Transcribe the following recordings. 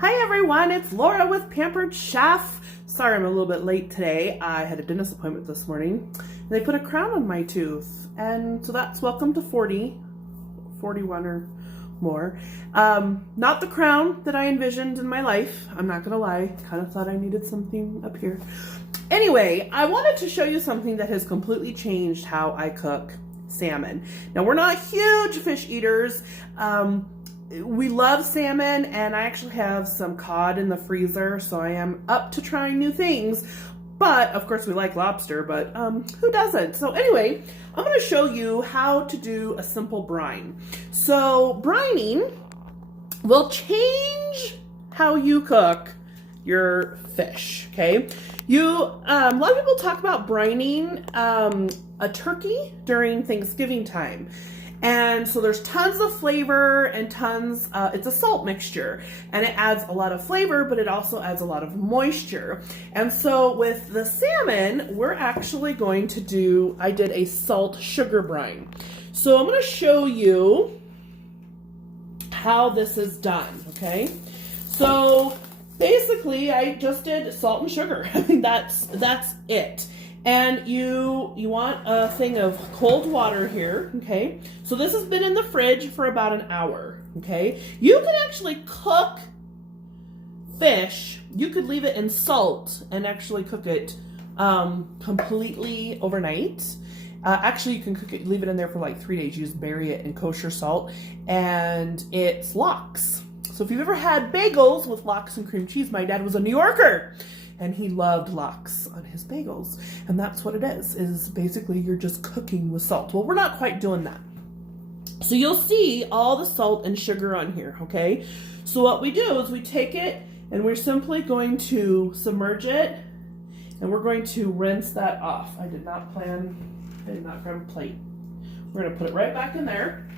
Hi everyone, it's Laura with Pampered Chef. Sorry I'm a little bit late today. I had a dentist appointment this morning and they put a crown on my tooth. And so that's welcome to 41 or more. Not the crown that I envisioned in my life. I'm not gonna lie, kind of thought I needed something up here. Anyway, I wanted to show you something that has completely changed how I cook salmon. Now we're not huge fish eaters. We love salmon, and I actually have some cod in the freezer, so I am up to trying new things. But of course we like lobster, but who doesn't? So anyway, I'm going to show you how to do a simple brine. So brining will change how you cook your fish, okay? A lot of people talk about brining a turkey during Thanksgiving time. And so there's tons of flavor and it's a salt mixture, and it adds a lot of flavor, but it also adds a lot of moisture. And so with the salmon, we're actually going to do, I did a salt sugar brine. So I'm going to show you how this is done, okay? So basically I just did salt and sugar. I mean, that's it. And you want a thing of cold water here, okay? So this has been in the fridge for about an hour, okay? You can actually cook fish. You could leave it in salt and actually cook it completely overnight. Actually, you can leave it in there for like 3 days. You just bury it in kosher salt, and it's lox. So if you've ever had bagels with lox and cream cheese, my dad was a New Yorker, and he loved lox on his bagels. And that's what it is basically you're just cooking with salt. Well, we're not quite doing that. So you'll see all the salt and sugar on here, okay? So what we do is we take it and we're simply going to submerge it, and we're going to rinse that off. I did not grab a plate. We're gonna put it right back in there.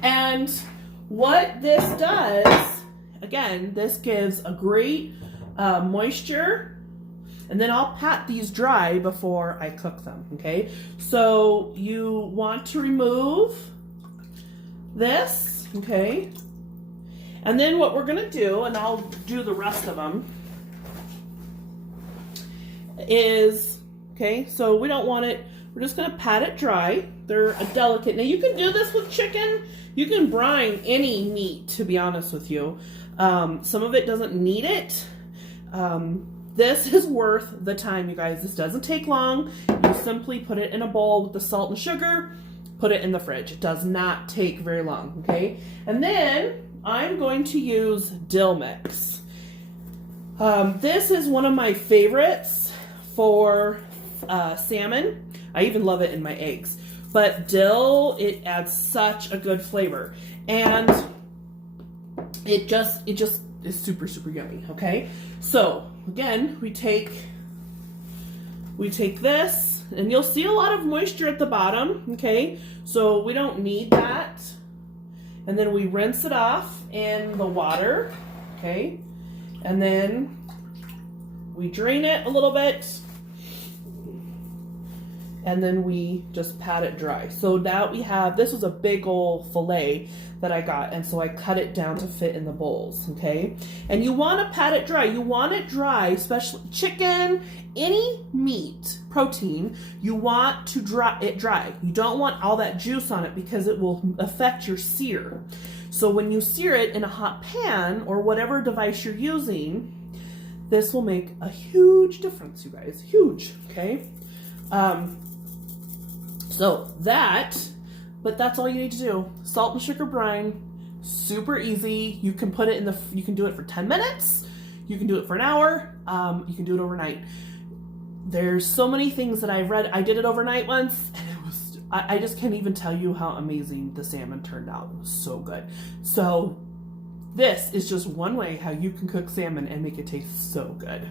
And what this does, again, this gives a great moisture, and then I'll pat these dry before I cook them, okay? So you want to remove this, okay? And then what we're gonna do, and I'll do the rest of them, is, okay, so we don't want it, we're just gonna pat it dry. They're a delicate. Now you can do this with chicken. You can brine any meat, to be honest with you. Some of it doesn't need it. This is worth the time, you guys. This doesn't take long. You simply put it in a bowl with the salt and sugar, put it in the fridge. It does not take very long, okay? And then I'm going to use dill mix. This is one of my favorites for salmon. I even love it in my eggs. But dill, it adds such a good flavor. And it just is super, super yummy, okay? So, again, we take this, and you'll see a lot of moisture at the bottom, okay? So we don't need that. And then we rinse it off in the water, okay? And then we drain it a little bit, and then we just pat it dry. So now we have, this was a big old fillet that I got, and so I cut it down to fit in the bowls, okay? And you wanna pat it dry. You want it dry, especially chicken, any meat, protein, you want to dry it dry. You don't want all that juice on it because it will affect your sear. So when you sear it in a hot pan or whatever device you're using, this will make a huge difference, you guys, huge, okay? But that's all you need to do. Salt and sugar brine, super easy. You can put it in you can do it for 10 minutes. You can do it for an hour. You can do it overnight. There's so many things that I've read. I did it overnight once, and it was, I just can't even tell you how amazing the salmon turned out. It was so good. So this is just one way how you can cook salmon and make it taste so good.